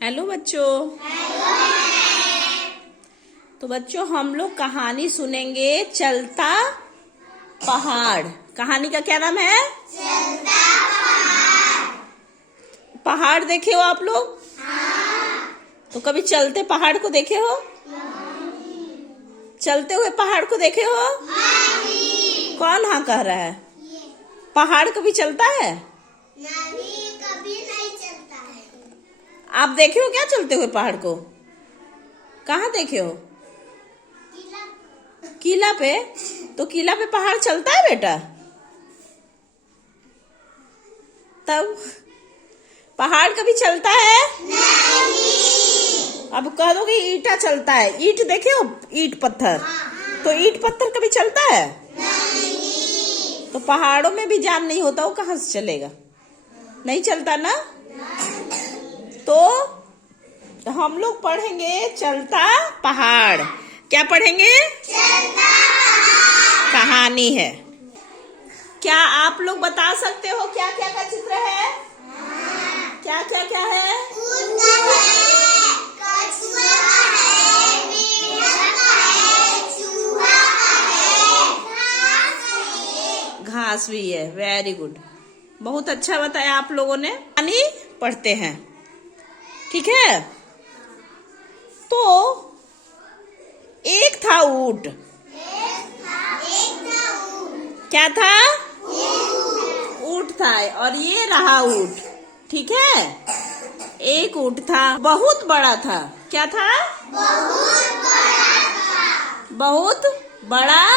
Hello बच्चों। तो बच्चों हम लोग कहानी सुनेंगे चलता पहाड़। कहानी का क्या नाम है? चलता पहाड़। देखे हो आप लोग? तो कभी चलते पहाड़ को देखे हो? चलते हुए पहाड़ को देखे हो? कौन हाँ कह रहा है? पहाड़ कभी चलता है? कभी नहीं चलता है। आप देखे हो क्या चलते हुए पहाड़ को? कहाँ देखे हो? किला पे। तो किला पे पहाड़ चलता है बेटा? तब पहाड़ कभी चलता है? नहीं। अब कह दो कि ईटा चलता है। ईट देखे हो? ईट पत्थर। तो ईट पत्थर कभी चलता है? नहीं। तो पहाड़ों में भी जान नहीं होता, वो कहाँ से चलेगा? नहीं चलता ना। तो हम लोग पढ़ेंगे चलता पहाड़। क्या पढ़ेंगे? चलता कहानी है। क्या आप लोग बता सकते हो क्या क्या का चित्र है? क्या क्या क्या है? ऊँट का है, कछुआ का है, मेंढक का है, चूहा का है, घास है। घास भी है। वेरी गुड, बहुत अच्छा बताया आप लोगों ने। कहानी पढ़ते हैं, ठीक है? तो एक था ऊँट। क्या था? ऊँट था। और ये रहा ऊँट, ठीक है? एक ऊँट था, बहुत बड़ा था। क्या था? बहुत बड़ा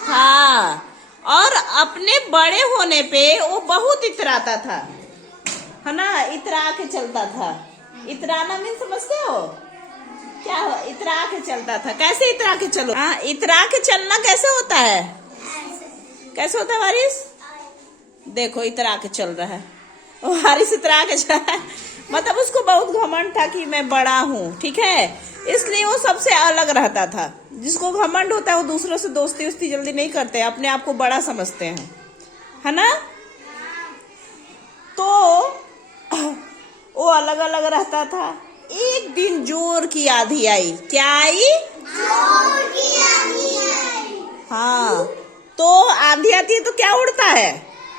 था। और अपने बड़े होने पे वो बहुत इतराता था, है ना? इतरा के चलता था। इतराना मीन समझते हो क्या? हो इतरा के चलता था। कैसे इतरा के चलो? हाँ, इतरा के चलना कैसे होता है? कैसे होता है वारिस? देखो इतरा के चल रहा है। वारिस इतरा के चल रहा है, मतलब उसको बहुत घमंड था कि मैं बड़ा हूँ, ठीक है? इसलिए वो सबसे अलग रहता था। जिसको घमंड होता है वो दूसरों से दोस्ती उस्ती जल्दी नहीं करते, अपने आप को बड़ा समझते हैं, है ना? तो वो अलग अलग रहता था। एक दिन जोर की आंधी आई। क्या आई? जोर की आंधी आई। हाँ, तो आंधी आती है तो क्या उड़ता है?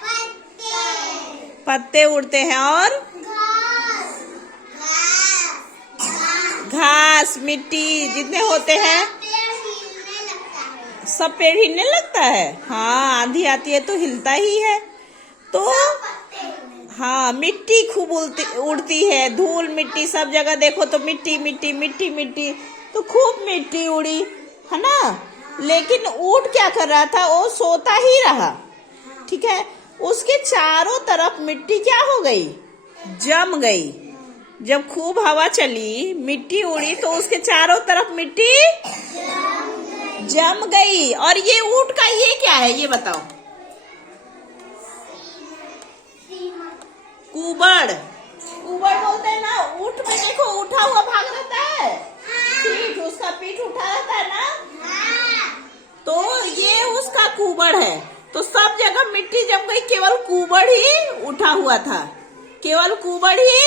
पत्ते। पत्ते उड़ते हैं। और घास, घास मिट्टी जितने होते हैं पेड़ हिलने लगता है। सब पेड़ हिलने लगता है। हाँ, आंधी आती है तो हिलता ही है। तो पत्ते हिलने लगते हाँ, मिट्टी खूब उड़ती है। धूल मिट्टी सब जगह देखो तो मिट्टी मिट्टी मिट्टी मिट्टी। तो खूब मिट्टी उड़ी, है ना? लेकिन ऊँट क्या कर रहा था? वो सोता ही रहा, ठीक है? उसके चारों तरफ मिट्टी क्या हो गई? जम गई। जब खूब हवा चली, मिट्टी उड़ी, तो उसके चारों तरफ मिट्टी जम गई। और ये ऊँट का ये क्या है ये बताओ? कुबड़। कुबड़ बोलते हैं ना। ऊँट में देखो उठा हुआ भाग रहता है, पीठ उसका पीठ उठा रहता है ना, तो ये उसका कुबड़ है। तो सब जगह मिट्टी जम गई, केवल कुबड़ ही उठा हुआ था। केवल कुबड़ ही।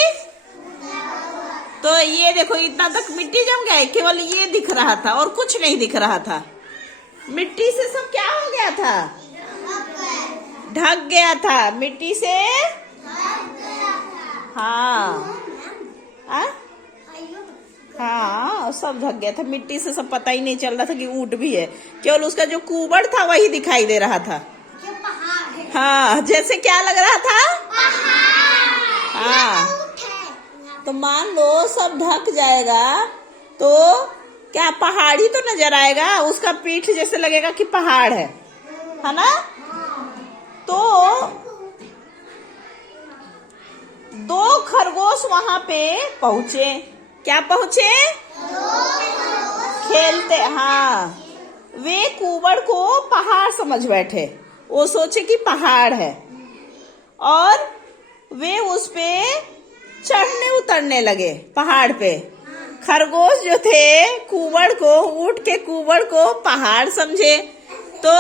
तो ये देखो इतना तक मिट्टी जम गया, केवल ये दिख रहा था और कुछ नहीं दिख रहा था। मिट्टी से सब क्या हो गया था? ढक गया था मिट्टी से। हाँ हाँ, सब ढक गया था मिट्टी से। सब पता ही नहीं चल रहा था कि ऊँट भी है, केवल उसका जो कुबड़ था वही दिखाई दे रहा था। जो पहाड़ है। हाँ, जैसे क्या लग रहा था? हाँ, ऊँट है। तो मान लो सब ढक जाएगा तो क्या पहाड़ ही तो नजर आएगा। उसका पीठ जैसे लगेगा कि पहाड़ है ना? तो दो खरगोश वहां पे पहुंचे। क्या पहुंचे? खेलते। हाँ, वे कुबड़ को पहाड़ समझ बैठे। वो सोचे कि पहाड़ है और वे उस पे चढ़ने उतरने लगे पहाड़ पे। खरगोश जो थे कुबड़ को, ऊँट के कुबड़ को पहाड़ समझे। तो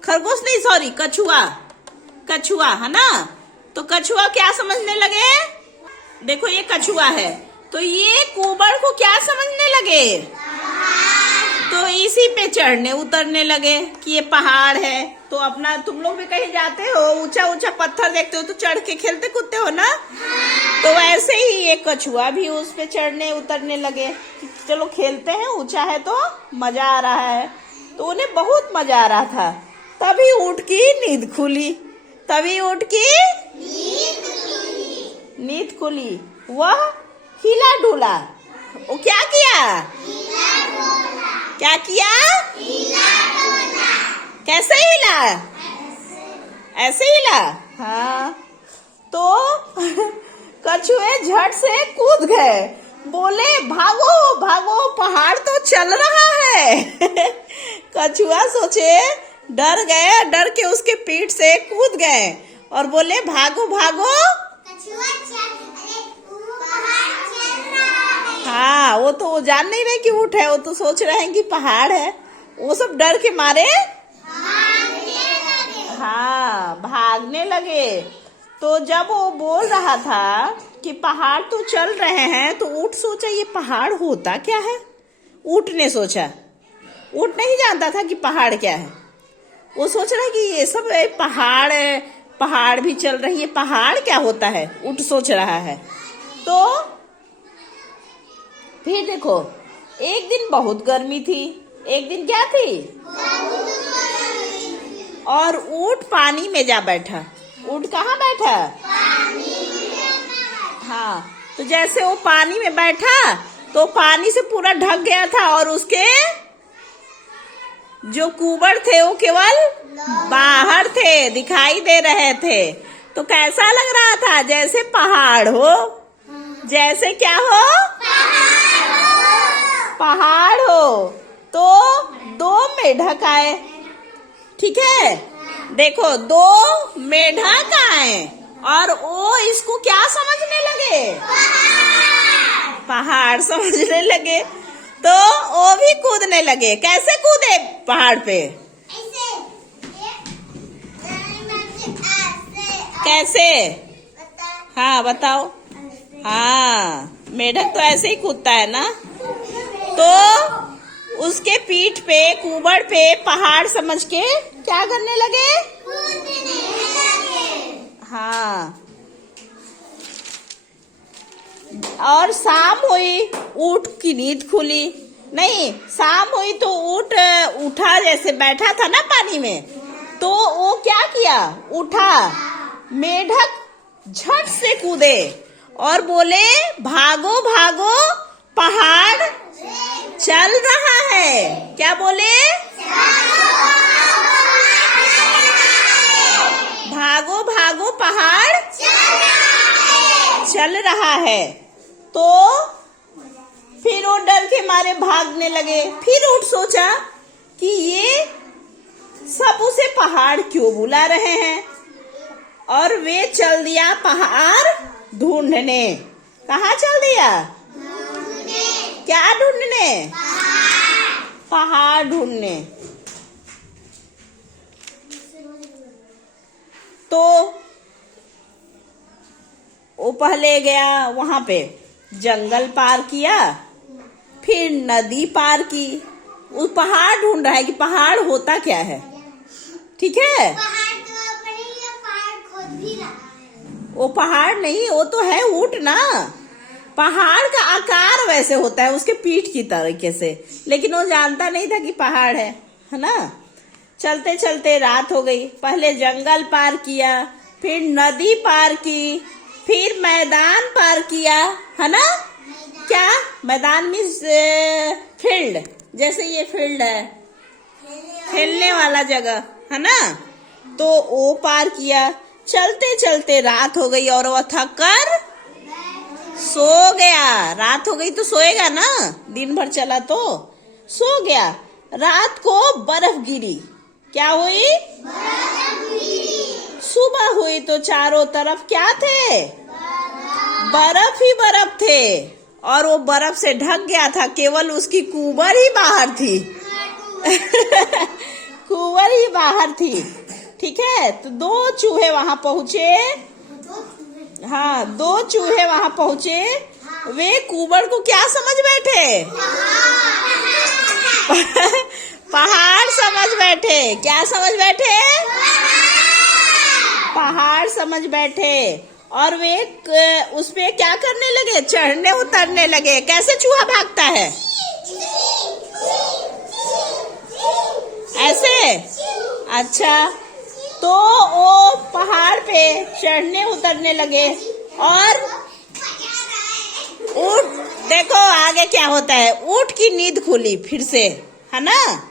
खरगोश नहीं, सॉरी, कछुआ। कछुआ है ना? तो कछुआ क्या समझने लगे? देखो ये कछुआ है, तो ये कुबड़ को क्या समझने लगे? तो इसी पे चढ़ने उतरने लगे कि ये पहाड़ है। तो अपना तुम लोग भी कहीं जाते हो, ऊंचा ऊंचा पत्थर देखते हो तो चढ़ के खेलते कूदते हो ना। तो वैसे ही ये कछुआ भी उस पे चढ़ने उतरने लगे कि चलो खेलते हैं, ऊंचा है तो मजा आ रहा है। तो उन्हें बहुत मजा आ रहा था। तभी ऊँट की नींद खुली, तभी ऊँट की नींद खुली। वह हिला डुला। वो क्या किया? क्या किया? कैसे हिला? ऐसे हिला। हाँ। तो कछुए झट से कूद गए, बोले भागो भागो, पहाड़ तो चल रहा है। कछुआ सोचे, डर गए, डर के उसके पीठ से कूद गए और बोले भागो भागो। हाँ, वो तो जान नहीं रहे कि ऊँट है, वो तो सोच रहे हैं कि पहाड़ है। वो सब डर के मारे हाँ भागने लगे। तो जब वो बोल रहा था कि पहाड़ तो चल रहे हैं, तो ऊँट सोचा ये पहाड़ होता क्या है। ऊँट ने सोचा, ऊँट नहीं जानता था कि पहाड़ क्या है। वो सोच रहा है कि ये सब पहाड़ है, पहाड़ भी चल रही है, पहाड़ क्या होता है, ऊँट सोच रहा है। तो फिर देखो, एक दिन बहुत गर्मी थी। एक दिन क्या थी? और ऊँट पानी में जा बैठा। ऊँट कहाँ बैठा? हाँ, तो जैसे वो पानी में बैठा तो पानी से पूरा ढक गया था और उसके जो कुबड़ थे वो केवल बाहर थे, दिखाई दे रहे थे। तो कैसा लग रहा था? जैसे पहाड़ हो। जैसे क्या हो? पहाड़ हो। तो दो मेढक आए, ठीक है। देखो, दो मेढक आए और वो इसको क्या समझने लगे? पहाड़ समझने लगे। तो वो भी कूदने लगे। कैसे कूदे पहाड़ पे? कैसे? हाँ बताओ। हाँ, मेढक तो ऐसे ही कूदता है ना। तो उसके पीठ पे, कुबड़ पे पहाड़ समझ के क्या करने लगे? हाँ। और शाम हुई, ऊँट की नींद खुली। नहीं, शाम हुई तो ऊँट उठा, जैसे बैठा था ना पानी में, तो वो क्या किया? उठा। मेढक झट से कूदे और बोले भागो भागो, पहाड़ चल रहा है। क्या बोले? भागो भागो, पहाड़ चल रहा है। तो फिर वो डर के मारे भागने लगे। फिर ऊँट सोचा कि ये सब उसे पहाड़ क्यों बुला रहे हैं, और वे चल दिया पहाड़ ढूंढने। कहाँ चल दिया? क्या ढूंढने? पहाड़ ढूंढने। तो वो पहले गया, वहां पे जंगल पार किया, फिर नदी पार की। वो पहाड़ ढूंढ रहा है कि पहाड़ होता क्या है, ठीक है। वो पहाड़ नहीं, वो तो है ऊँट ना। पहाड़ का आकार वैसे होता है उसके पीठ की तरीके से, लेकिन वो जानता नहीं था कि पहाड़ है ना। चलते चलते रात हो गई। पहले जंगल पार किया, फिर नदी पार की, फिर मैदान पार किया, है ना। क्या मैदान मीन्स फील्ड, जैसे ये फील्ड है, खेलने वाला जगह है ना। तो वो पार किया। चलते चलते रात हो गई और वह थक कर सो गया। रात हो गई तो सोएगा ना, दिन भर चला तो सो गया। रात को बर्फ गिरी। क्या हुई? सुबह हुई तो चारों तरफ क्या थे? बर्फ ही बर्फ थे, और वो बर्फ से ढक गया था, केवल उसकी कुबड़ ही बाहर थी। कुबड़ ही बाहर थी, ठीक है। तो दो चूहे वहां पहुंचे। हाँ, दो चूहे वहां पहुंचे वे कुबड़ को क्या समझ बैठे? पहाड़ समझ बैठे। क्या समझ बैठे? पहाड़ समझ बैठे। और वे उस पे क्या करने लगे? चढ़ने उतरने लगे। कैसे चूहा भागता है? ऐसे। अच्छा, तो वो पहाड़ पे चढ़ने उतरने लगे और ऊँट, देखो आगे क्या होता है। ऊँट की नींद खुली फिर से, है ना?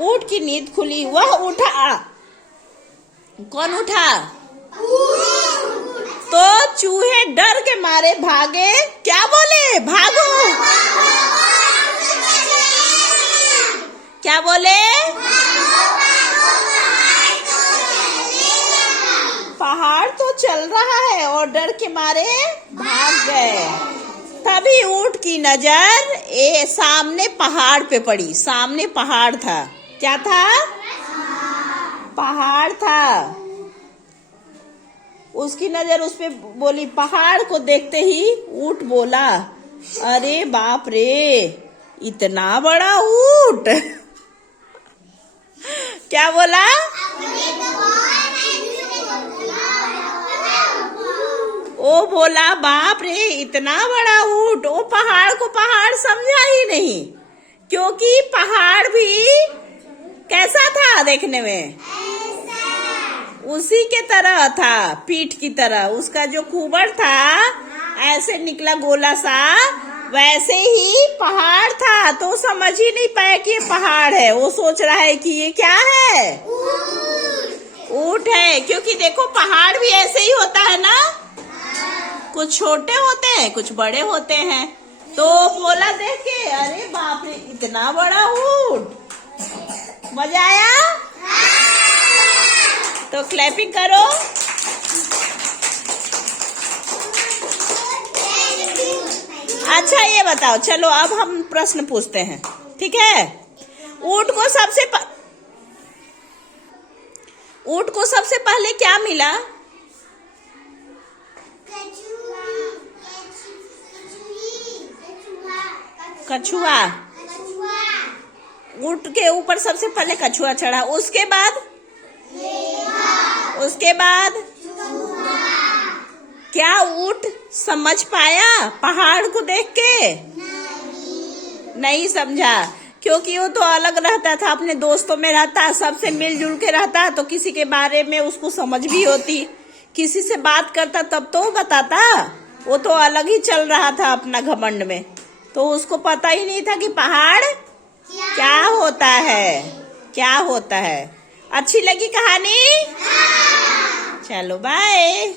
ऊँट की नींद खुली, वह उठा। कौन उठा? तो चूहे डर के मारे भागे। क्या बोले? भागो। क्या बोले? पहाड़ तो चल रहा है और डर के मारे भाग गए। तभी ऊँट की नजर सामने पहाड़ पे पड़ी। सामने पहाड़ था। क्या था? पहाड़ था। उसकी नजर उस पे बोली। पहाड़ को देखते ही ऊँट बोला, अरे बाप रे, इतना बड़ा ऊँट। क्या बोला? ओ बोला, बाप रे, इतना बड़ा ऊँट। वो पहाड़ को पहाड़ समझा ही नहीं, क्योंकि पहाड़ भी कैसा था देखने में? उसी के तरह था, पीठ की तरह। उसका जो कुबड़ था ऐसे निकला गोला सा, वैसे ही पहाड़ था। तो समझ ही नहीं पाया कि ये पहाड़ है। वो सोच रहा है कि ये क्या है? ऊँट है। क्योंकि देखो पहाड़ भी ऐसे ही होता है ना, कुछ छोटे होते हैं, कुछ बड़े होते हैं। तो बोला देख के, अरे बाप रे, इतना बड़ा ऊँट। मजा आया? तो क्लैपिंग करो। अच्छा ये बताओ, चलो अब हम प्रश्न पूछते हैं, ठीक है? ऊँट को सबसे पहले क्या मिला? कछुआ। ऊँट के ऊपर सबसे पहले कछुआ चढ़ा। उसके बाद क्या ऊँट समझ पाया पहाड़ को देख के? नहीं समझा, क्योंकि वो तो अलग रहता था, अपने दोस्तों में रहता, सबसे मिलजुल के रहता, तो किसी के बारे में उसको समझ भी होती। किसी से बात करता तब तो बताता। वो तो अलग ही चल रहा था अपना घमंड में, तो उसको पता ही नहीं था कि पहाड़ क्या होता है, क्या होता है। अच्छी लगी कहानी? चलो बाय।